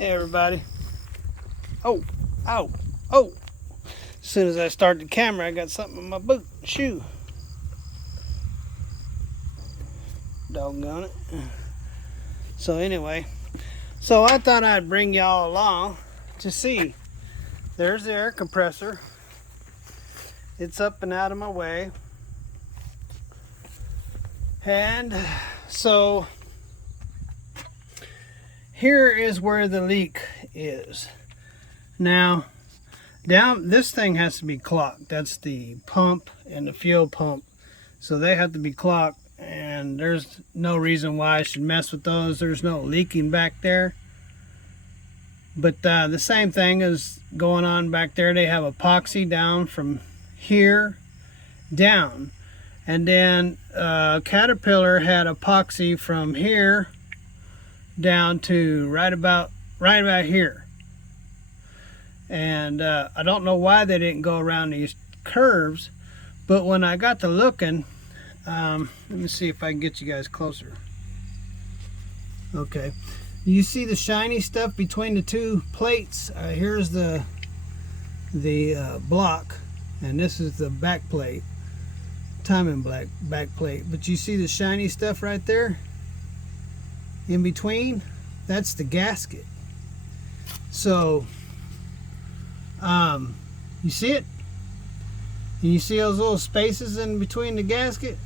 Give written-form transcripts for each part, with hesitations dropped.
Hey everybody. Oh, ow, oh. As soon as I start the camera, I got something in my boot, shoe. Doggone it. So anyway, I thought I'd bring y'all along to see. There's the air compressor. It's up and out of my way. And so here is where the leak is. Now, this thing has to be clocked. That's the pump and the fuel pump. So they have to be clocked, and there's no reason why I should mess with those. There's no leaking back there. But the same thing is going on back there. They have epoxy down from here down. And then Caterpillar had epoxy from here down to right about here. And I don't know why they didn't go around these curves, but when I got to looking, let me see if I can get you guys closer. Okay, you see the shiny stuff between the two plates? Here's the block, and this is the back plate, timing back plate. But you see the shiny stuff right there in between? That's the gasket. So you see it? You see those little spaces in between the gasket?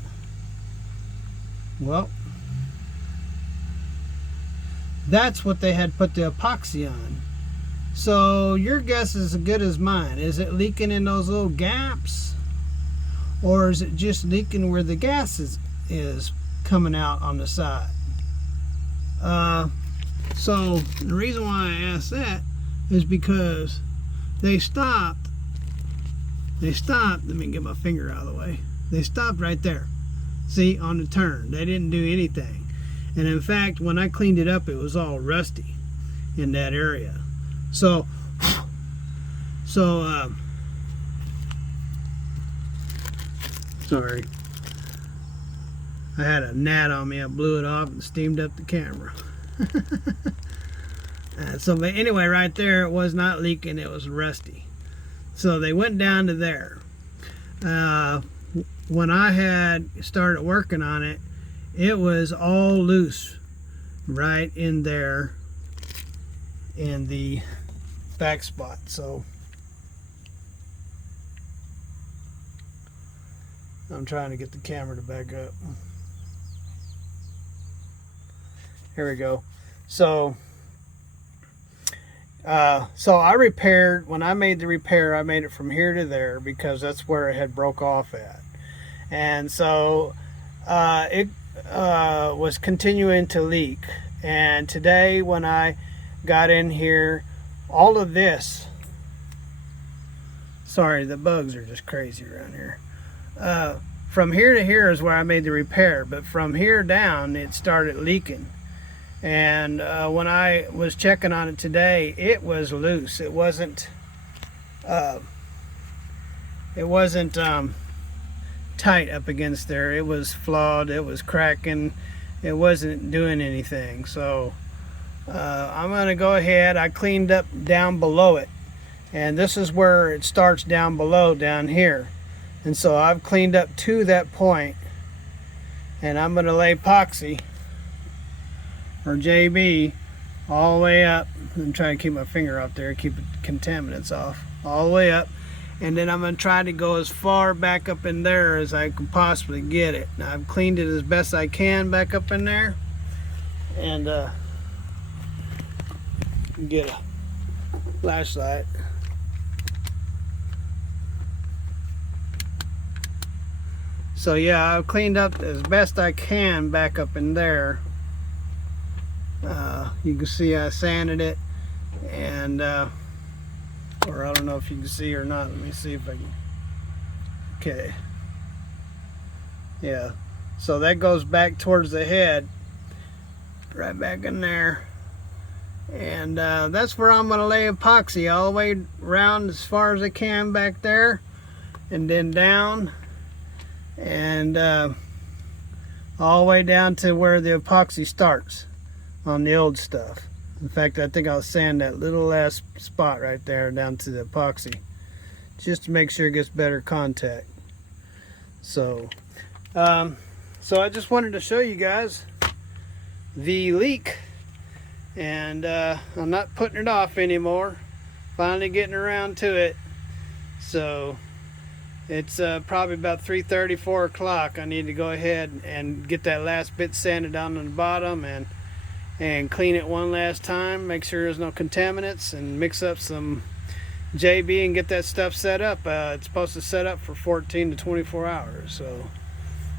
Well, that's what they had put the epoxy on. So your guess is as good as mine. Is it leaking in those little gaps? Or is it just leaking where the gas is coming out on the side? So the reason why I asked that is because they stopped. Let me get my finger out of the way. They stopped right there. See, on the turn. They didn't do anything. And in fact, when I cleaned it up, it was all rusty in that area. So sorry. I had a gnat on me. I blew it off and steamed up the camera. But anyway, right there, it was not leaking. It was rusty. So they went down to there. When I had started working on it, it was all loose right in there in the back spot. So I'm trying to get the camera to back up. Here we go. So I repaired, when I made the repair, I made it from here to there because that's where it had broke off at. And so it was continuing to leak. And today when I got in here, all of this, sorry, the bugs are just crazy around here. From here to here is where I made the repair, but from here down it started leaking. And when I was checking on it today, it was loose. It wasn't tight up against there. It was flawed. It was cracking. It wasn't doing anything. So I'm gonna go ahead. I cleaned up down below it, and this is where it starts down below, down here. And so I've cleaned up to that point, and I'm gonna lay epoxy or JB all the way up. I'm trying to keep my finger up there, keep the contaminants off, all the way up. And then I'm going to try to go as far back up in there as I can possibly get it. Now I've cleaned it as best I can back up in there. And get a flashlight. So yeah, I've cleaned up as best I can back up in there. You can see I sanded it, and or I don't know if you can see or not. Let me see if I can. Okay, yeah, so that goes back towards the head, right back in there. And that's where I'm going to lay epoxy all the way around as far as I can back there, and then down, and all the way down to where the epoxy starts on the old stuff. In fact, I think I'll sand that little last spot right there down to the epoxy, just to make sure it gets better contact. So I just wanted to show you guys the leak, and I'm not putting it off anymore. Finally getting around to it. So it's probably about 3:30, 4 o'clock. I need to go ahead and get that last bit sanded down on the bottom and clean it one last time, make sure there's no contaminants, and mix up some JB and get that stuff set up. It's supposed to set up for 14 to 24 hours. So,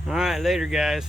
all right, later guys.